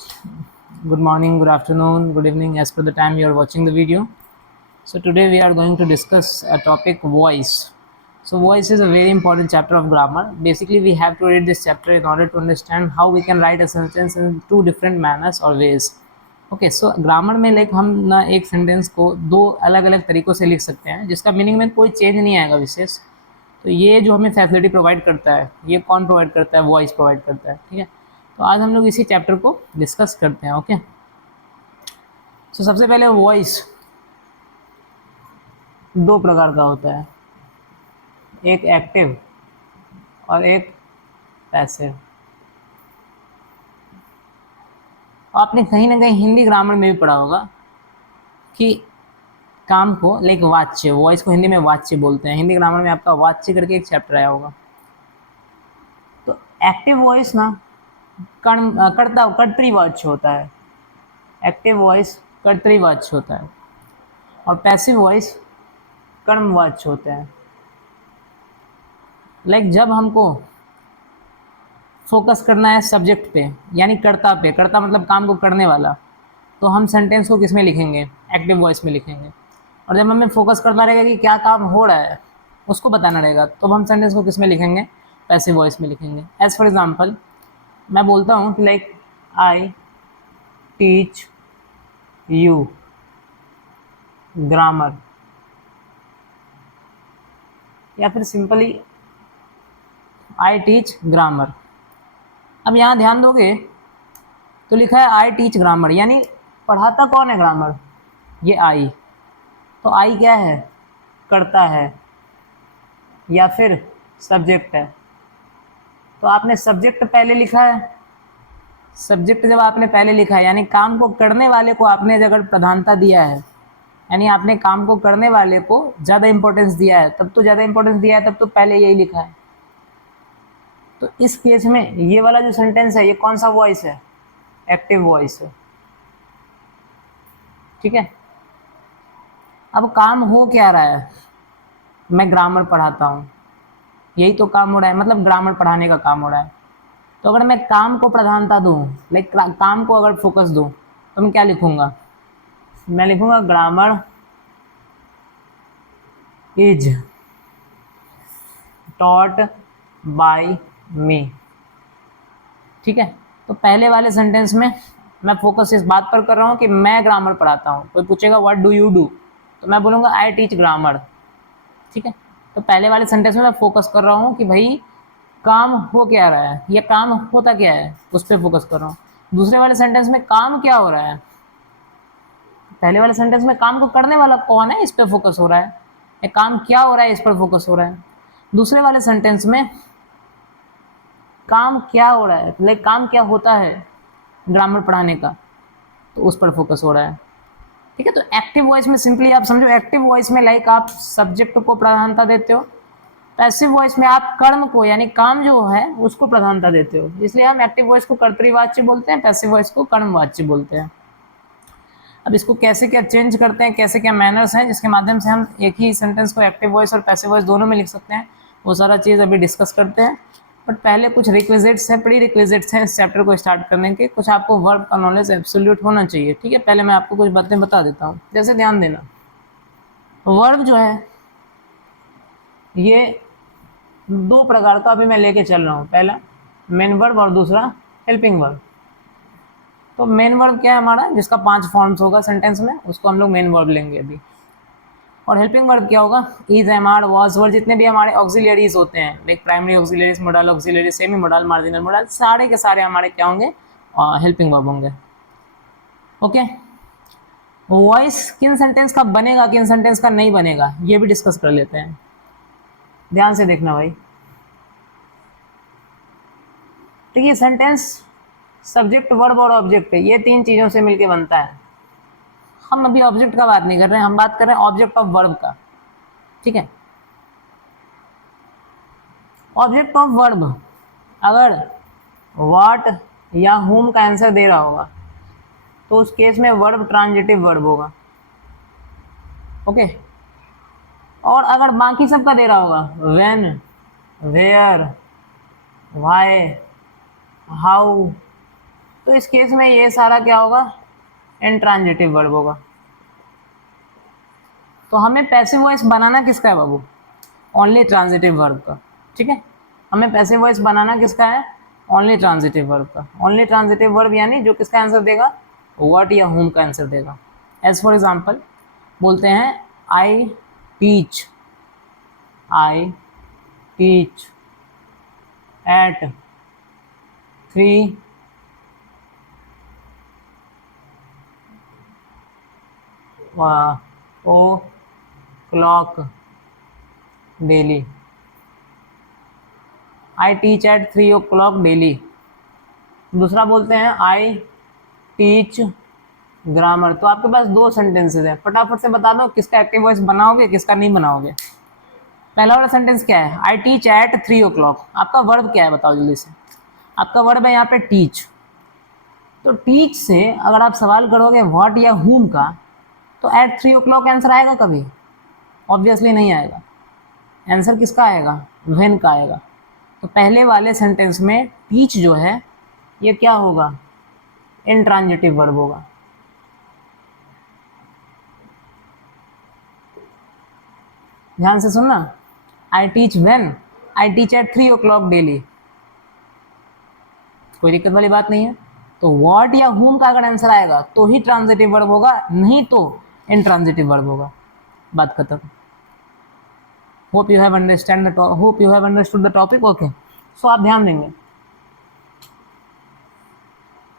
Good morning, good afternoon, good evening, as per the time you are watching the video. So today we are going to discuss a topic, voice. So voice is a very important chapter of grammar. Basically, we have to read this chapter in order to understand how we can write a sentence in two different manners or ways. Okay so grammar में like हम ना एक sentence को दो अलग अलग तरीक़ों से लिख सकते हैं जिसका मीनिंग में कोई चेंज नहीं आएगा विशेष। तो ये जो हमें फैसिलिटी प्रोवाइड करता है, ये कौन प्रोवाइड करता है? वॉइस प्रोवाइड करता है। ठीक है, तो आज हम लोग इसी चैप्टर को डिस्कस करते हैं। ओके, सो सबसे पहले वॉइस दो प्रकार का होता है, एक एक्टिव और एक पैसिव। आपने कहीं ना कहीं हिंदी ग्रामर में भी पढ़ा होगा कि काम को लाइक वाच्य, वॉइस को हिंदी में वाच्य बोलते हैं। हिंदी ग्रामर में आपका वाच्य करके एक चैप्टर आया होगा। तो एक्टिव वॉइस ना कर्तृवाच्य होता है, एक्टिव वॉइस कर्तृवाच्य होता है और पैसिव वॉइस कर्मवाच्य होता है। लाइक जब हमको फोकस करना है सब्जेक्ट पे यानी कर्ता पे, कर्ता मतलब काम को करने वाला, तो हम सेंटेंस को किस में लिखेंगे? एक्टिव वॉइस में लिखेंगे। और जब हमें फोकस करना रहेगा कि क्या काम हो रहा है उसको बताना रहेगा, तो हम सेंटेंस को किस में लिखेंगे? पैसिव वॉइस में लिखेंगे। एज फॉर एग्जांपल मैं बोलता हूँ कि like I teach you grammar, या फिर सिंपली आई टीच ग्रामर। अब यहाँ ध्यान दोगे तो लिखा है आई टीच ग्रामर, यानी पढ़ाता कौन है ग्रामर? ये आई। तो आई क्या है? करता है या फिर सब्जेक्ट है। तो आपने सब्जेक्ट पहले लिखा है। सब्जेक्ट जब आपने पहले लिखा है यानी काम को करने वाले को आपने अगर प्रधानता दिया है, यानी आपने काम को करने वाले को ज़्यादा इंपॉर्टेंस दिया है, तब तो ज़्यादा इंपॉर्टेंस दिया है, तब तो पहले यही लिखा है। तो इस केस में ये वाला जो सेंटेंस है ये कौन सा वॉइस है? एक्टिव वॉइस है। ठीक है, अब काम हो क्या रहा है? मैं ग्रामर पढ़ाता हूँ, यही तो काम हो रहा है, मतलब ग्रामर पढ़ाने का काम हो रहा है। तो अगर मैं काम को प्रधानता दूँ, लाइक काम को अगर फोकस दूँ, तो मैं क्या लिखूँगा? मैं लिखूँगा ग्रामर इज टॉट बाय मी। ठीक है, तो पहले वाले सेंटेंस में मैं फोकस इस बात पर कर रहा हूँ कि मैं ग्रामर पढ़ाता हूँ। कोई पूछेगा व्हाट डू यू डू, तो मैं बोलूँगा आई टीच ग्रामर। ठीक है, तो पहले वाले सेंटेंस में मैं फोकस कर रहा हूँ कि भाई काम हो क्या रहा है, या काम होता क्या है, उस पर फोकस कर रहा हूँ। दूसरे वाले सेंटेंस में काम क्या हो रहा है? पहले वाले सेंटेंस में काम को करने वाला कौन है, इस पर फोकस हो रहा है, या काम क्या हो रहा है इस पर फोकस हो रहा है। दूसरे वाले सेंटेंस में काम क्या हो रहा है, लाइक काम क्या होता है ग्रामर पढ़ाने का, तो उस पर फोकस हो रहा है। ठीक है, तो एक्टिव वॉइस में सिंपली आप समझो, एक्टिव वॉइस में लाइक आप सब्जेक्ट को प्रधानता देते हो, पैसिव वॉइस में आप कर्म को यानी काम जो है उसको प्रधानता देते हो। इसलिए हम एक्टिव वॉइस को कर्तृवाच्य बोलते हैं, पैसिव वॉइस को कर्मवाच्य बोलते हैं। अब इसको कैसे क्या चेंज करते हैं, कैसे क्या मैनर्स हैं जिसके माध्यम से हम एक ही सेंटेंस को एक्टिव वॉइस और पैसिव वॉइस दोनों में लिख सकते हैं, वो सारा चीज़ अभी डिस्कस करते हैं। बट पहले कुछ रिक्विजिट्स हैं, प्री रिक्विजिट्स हैं इस चैप्टर को स्टार्ट करने के। कुछ आपको वर्ब का नॉलेज एब्सोल्यूट होना चाहिए। ठीक है, पहले मैं आपको कुछ बातें बता देता हूँ। जैसे ध्यान देना, वर्ब जो है ये दो प्रकार का अभी मैं लेके चल रहा हूँ। पहला मेन वर्ब और दूसरा हेल्पिंग वर्ब। तो मेन वर्ब क्या है हमारा, जिसका 5 फॉर्म्स होगा सेंटेंस में, उसको हम लोग मेन वर्ब लेंगे अभी। और हेल्पिंग वर्ब क्या होगा? इज, एम, आर, वाज, वर, जितने भी हमारे ऑक्सिलरीज होते हैं, like primary auxiliaries, model auxiliaries, semi model, marginal model, सारे के सारे हमारे क्या होंगे? हेल्पिंग वर्ब होंगे। ओके, वॉइस किन सेंटेंस का बनेगा, किन सेंटेंस का नहीं बनेगा, ये भी डिस्कस कर लेते हैं। ध्यान से देखना भाई। तो ये सेंटेंस सब्जेक्ट, वर्ब और ऑब्जेक्ट है, ये तीन चीज़ों से मिलके बनता है। हम अभी ऑब्जेक्ट का बात नहीं कर रहे हैं, हम बात कर रहे हैं ऑब्जेक्ट ऑफ वर्ब का। ठीक है, ऑब्जेक्ट ऑफ वर्ब अगर व्हाट या whom का आंसर दे रहा होगा तो उस केस में वर्ब ट्रांजिटिव वर्ब होगा। ओके, और अगर बाकी सबका दे रहा होगा व्हेन, वेयर, व्हाई, हाउ, तो इस केस में ये सारा क्या होगा, इंट्रांजिटिव वर्ब होगा। तो हमें पैसिव वॉइस बनाना किसका है बाबू, ओनली ट्रांजिटिव वर्ब का। ठीक है, हमें पैसिव वॉइस बनाना किसका है, ओनली ट्रांजिटिव वर्ब का। ओनली ट्रांजिटिव वर्ब यानी जो किसका आंसर देगा, व्हाट या whom का आंसर देगा। एज फॉर एग्जाम्पल बोलते हैं I teach at 3 o'clock daily. I teach at 3 o'clock daily. दूसरा बोलते हैं आई टीच ग्रामर। तो आपके पास दो सेंटेंसेस हैं, फटाफट से बता दो किसका एक्टिव वॉइस बनाओगे किसका नहीं बनाओगे। पहला वाला सेंटेंस क्या है, आई टीच एट 3 o'clock। आपका वर्ब क्या है बताओ जल्दी से। आपका वर्ब है यहाँ पे टीच। तो टीच से अगर आप सवाल करोगे व्हाट या whom का, तो एट 3 o'clock आंसर आएगा कभी, ऑब्वियसली नहीं आएगा। आंसर किसका आएगा, व्हेन का आएगा। तो पहले वाले सेंटेंस में टीच जो है ये क्या होगा, इंट्रांजिटिव वर्ब होगा। ध्यान से सुनना, I teach when, I teach at 3 o'clock daily, कोई दिक्कत वाली बात नहीं है। तो व्हाट या whom का अगर आंसर आएगा तो ही ट्रांजिटिव वर्ब होगा, नहीं तो इंट्रांजिटिव वर्ब होगा। बात खत्म। Hope you have understood the topic. Okay, so आप ध्यान देंगे।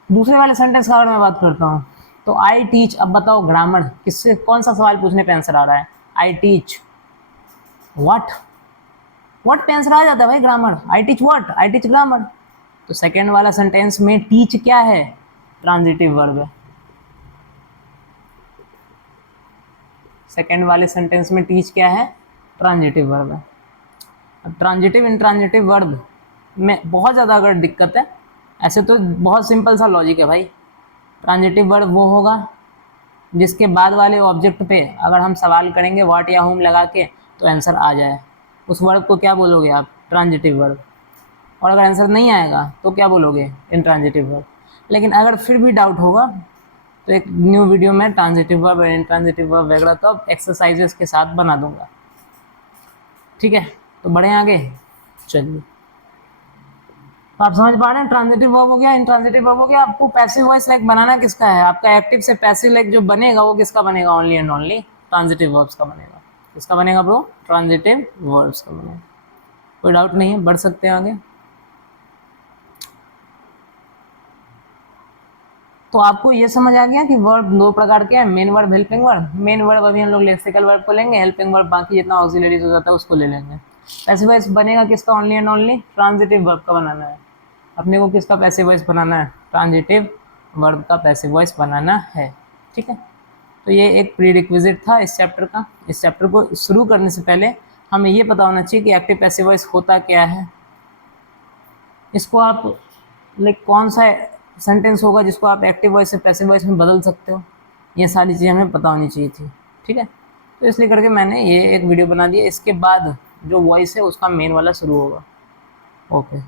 दूसरे वाले सेंटेंस का अगर मैं बात करता हूँ तो आई टीच। अब बताओ ग्रामर किससे, कौन सा सवाल पूछने पे आंसर आ रहा है, आई टीच व्हाट पे आंसर आ जाता है भाई, grammar. I teach what, I teach grammar. तो सेकेंड वाला सेंटेंस में टीच क्या है, ट्रांजिटिव वर्ब है। सेकेंड वाले सेंटेंस में टीच क्या है, ट्रांजिटिव वर्ब है। अब ट्रांजिटिव इंट्रांजिटिव वर्ब में बहुत ज़्यादा अगर दिक्कत है, ऐसे तो बहुत सिंपल सा लॉजिक है भाई। ट्रांजिटिव वर्ब वो होगा जिसके बाद वाले ऑब्जेक्ट पे अगर हम सवाल करेंगे व्हाट या whom लगा के तो आंसर आ जाए, उस वर्ब को क्या बोलोगे आप, ट्रांजिटिव वर्ब। और अगर आंसर नहीं आएगा तो क्या बोलोगे, इंट्रांजिटिव वर्ब। लेकिन अगर फिर भी डाउट होगा तो एक न्यू वीडियो में ट्रांजिटिव वर्ब और इंट्रांजिटिव वर्ब वगैरह तो एक्सरसाइजेस के साथ बना दूंगा। ठीक है, तो बढ़े आगे। चलिए, तो आप समझ पा रहे हैं, ट्रांजिटिव वर्ब हो गया, इंट्रांजिटिव वर्ब हो गया। आपको पैसिव वॉइस लाइक बनाना किसका है, आपका एक्टिव से पैसिव लाइक जो बनेगा वो किसका बनेगा, only and only transitive verbs का बनेगा। किसका बनेगा ब्रो, ट्रांजिटिव वर्ब्स का बनेगा। कोई डाउट नहीं है, बढ़ सकते हैं आगे। तो आपको ये समझ आ गया कि वर्ब दो प्रकार के हैं, main verb, helping verb. Main verb अभी हम लोग लेक्सिकल वर्ब को लेंगे, हेल्पिंग वर्ब बाकी जितना ऑक्सिलरीज हो जाता है उसको ले लेंगे। पैसिव वॉइस बनेगा किसका, only and only transitive verb का बनाना है। अपने को किसका पैसिव वॉइस बनाना है, ट्रांजिटिव वर्ब का पैसिव वॉइस बनाना है। ठीक है, तो ये एक प्रीरिक्विजिट था इस चैप्टर का। इस चैप्टर को शुरू करने से पहले हमें ये पता होना चाहिए कि एक्टिव पैसिव वॉइस होता क्या है। इसको आप लाइक कौन सा सेंटेंस होगा जिसको आप एक्टिव वॉइस से पैसिव वॉइस में बदल सकते हो, ये सारी चीज़ें हमें पता होनी चाहिए थी। ठीक है, तो इसलिए करके मैंने ये एक वीडियो बना दिया। इसके बाद जो वॉइस है उसका मेन वाला शुरू होगा। ओके।